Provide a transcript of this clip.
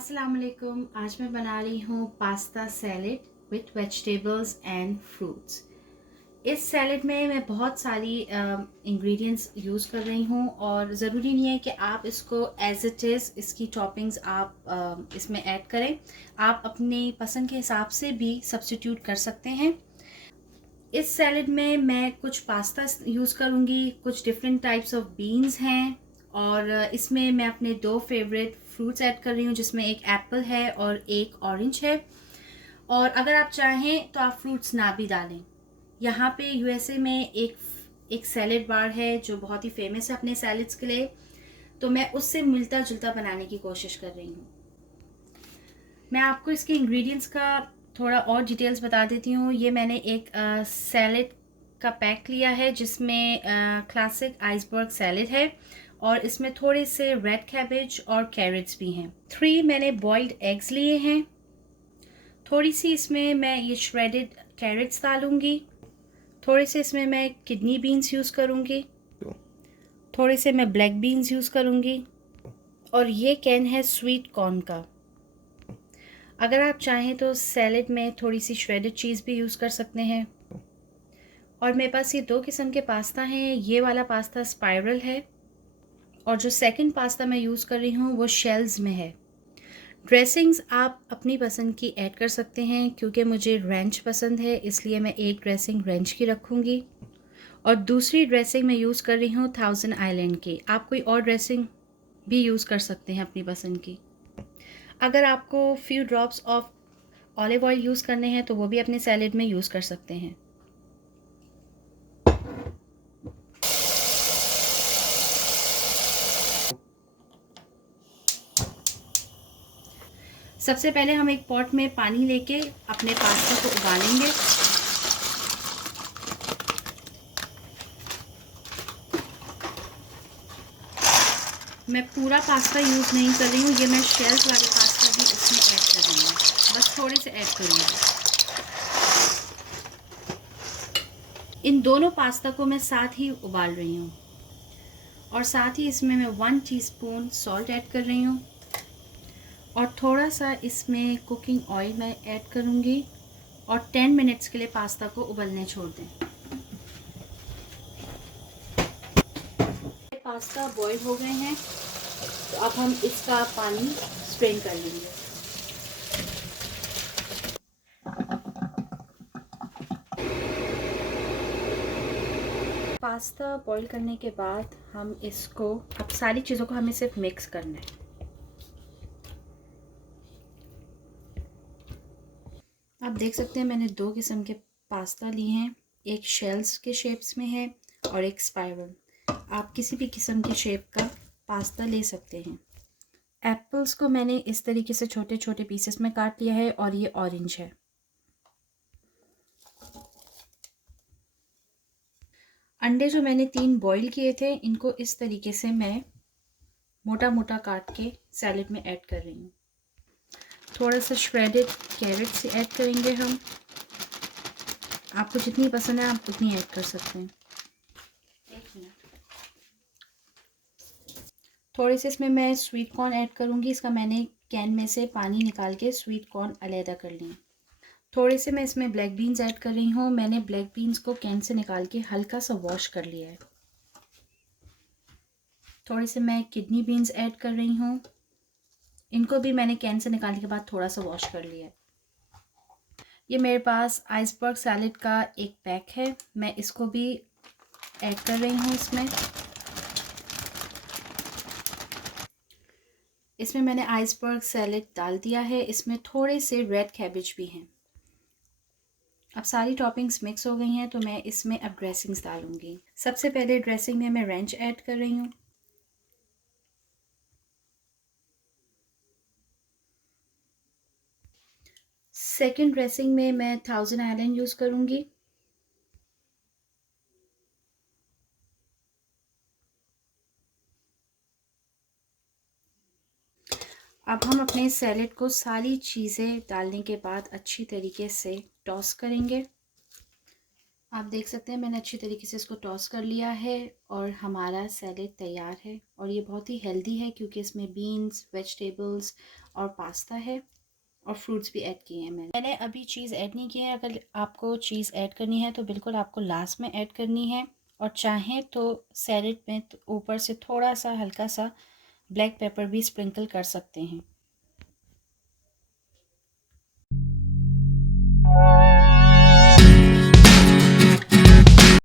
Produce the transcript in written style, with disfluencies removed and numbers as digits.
अस्सलाम वालेकुम। आज मैं बना रही हूँ pasta salad with vegetables and fruits. इस सैलेड में मैं बहुत सारी इंग्रेडिएंट्स यूज़ कर रही हूँ और ज़रूरी नहीं है कि आप इसको एज इट इज़ इसकी टॉपिंग्स आप इसमें ऐड करें। आप अपनी पसंद के हिसाब से भी सब्स्टिट्यूट कर सकते हैं। इस सैलेड में मैं कुछ पास्ता यूज़ करूँगी, कुछ डिफरेंट टाइप्स ऑफ बीन्स हैं और इसमें मैं अपने दो फेवरेट फ्रूट्स ऐड कर रही हूँ, जिसमें एक एप्पल है और एक ऑरेंज है। और अगर आप चाहें तो आप फ्रूट्स ना भी डालें। यहाँ पे यूएसए में एक सैलेड बार है जो बहुत ही फेमस है अपने सैलेड्स के लिए, तो मैं उससे मिलता जुलता बनाने की कोशिश कर रही हूँ। मैं आपको इसके इंग्रेडिएंट्स का थोड़ा और डिटेल्स बता देती हूँ। ये मैंने एक सैलेड का पैक लिया है जिसमें क्लासिक आइसबर्ग सैलेड है और इसमें थोड़े से रेड कैबेज और कैरेट्स भी हैं। 3 मैंने बॉइल्ड एग्स लिए हैं। थोड़ी सी इसमें मैं ये श्रेडेड कैरेट्स डालूँगी। थोड़े से इसमें मैं किडनी बीन्स यूज़ करूँगी। थोड़े से मैं ब्लैक बीन्स यूज़ करूँगी और ये कैन है स्वीट कॉर्न का। अगर आप चाहें तो सैलेड में थोड़ी सी श्रेडेड चीज़ भी यूज़ कर सकते हैं। और मेरे पास ये 2 किस्म के पास्ता हैं। ये वाला पास्ता स्पाइरल है और जो सेकंड पास्ता मैं यूज़ कर रही हूँ वो शेल्स में है। ड्रेसिंग्स आप अपनी पसंद की ऐड कर सकते हैं। क्योंकि मुझे रेंच पसंद है इसलिए मैं एक ड्रेसिंग रेंच की रखूँगी और दूसरी ड्रेसिंग मैं यूज़ कर रही हूँ थाउजेंड आइलैंड की। आप कोई और ड्रेसिंग भी यूज़ कर सकते हैं अपनी पसंद की। अगर आपको few drops of olive oil use करने हैं तो वो भी अपने सैलेड में यूज़ कर सकते हैं। सबसे पहले हम एक पॉट में पानी लेके अपने पास्ता को उबालेंगे। मैं पूरा पास्ता यूज़ नहीं कर रही हूँ, ये मैं शेल्स वाले पास्ता भी इसमें ऐड कर रही हूँ, बस थोड़े से ऐड करूँगी। इन दोनों पास्ता को मैं साथ ही उबाल रही हूँ और साथ ही इसमें मैं 1 टीस्पून सॉल्ट ऐड कर रही हूँ और थोड़ा सा इसमें कुकिंग ऑयल मैं ऐड करूँगी और 10 मिनट्स के लिए पास्ता को उबलने छोड़ दें। पास्ता बॉईल हो गए हैं तो अब हम इसका पानी स्ट्रेन कर लेंगे। पास्ता बॉईल करने के बाद हम इसको अब सारी चीज़ों को हमें सिर्फ मिक्स करना है। आप देख सकते हैं मैंने 2 किस्म के पास्ता लिए हैं, एक शेल्स के शेप्स में है और एक स्पाइरल। आप किसी भी किस्म की शेप का पास्ता ले सकते हैं। एप्पल्स को मैंने इस तरीके से छोटे छोटे पीसेस में काट लिया है और ये ऑरेंज है। अंडे जो मैंने 3 बॉईल किए थे इनको इस तरीके से मैं मोटा मोटा काट के सैलेड में ऐड कर रही हूँ। थोड़ा सा श्रेडेड कैरेट्स ऐड करेंगे हम। आपको जितनी पसंद है आप उतनी ऐड कर सकते हैं। थोड़े से इसमें मैं स्वीट कॉर्न ऐड करूँगी। इसका मैंने कैन में से पानी निकाल के स्वीट कॉर्न अलहदा कर लिए। थोड़े से मैं इसमें ब्लैक बीन्स ऐड कर रही हूँ। मैंने ब्लैक बीन्स को कैन से निकाल के हल्का सा वॉश कर लिया है। थोड़े से मैं किडनी बीन्स ऐड कर रही हूँ। इनको भी मैंने कैन से निकालने के बाद थोड़ा सा वॉश कर लिया है। ये मेरे पास आइसबर्ग सैलेड का एक पैक है, मैं इसको भी ऐड कर रही हूँ इसमें। इसमें मैंने आइसबर्ग सैलेड डाल दिया है। इसमें थोड़े से रेड कैबेज भी हैं। अब सारी टॉपिंग्स मिक्स हो गई हैं तो मैं इसमें अब ड्रेसिंग्स डालूंगी। सबसे पहले ड्रेसिंग में मैं रेंच ऐड कर रही हूँ। सेकंड ड्रेसिंग में मैं थाउजेंड आइलैंड यूज़ करूँगी। अब हम अपने सैलेड को सारी चीज़ें डालने के बाद अच्छी तरीके से टॉस करेंगे। आप देख सकते हैं मैंने अच्छी तरीके से इसको टॉस कर लिया है और हमारा सैलेड तैयार है। और ये बहुत ही हेल्दी है क्योंकि इसमें बीन्स, वेजिटेबल्स और पास्ता है और फ्रूट्स भी ऐड किए हैं मैंने अभी चीज़ ऐड नहीं की है। अगर आपको चीज़ ऐड करनी है तो बिल्कुल आपको लास्ट में ऐड करनी है। और चाहें तो सैलेड में ऊपर से थोड़ा सा हल्का सा ब्लैक पेपर भी स्प्रिंकल कर सकते हैं।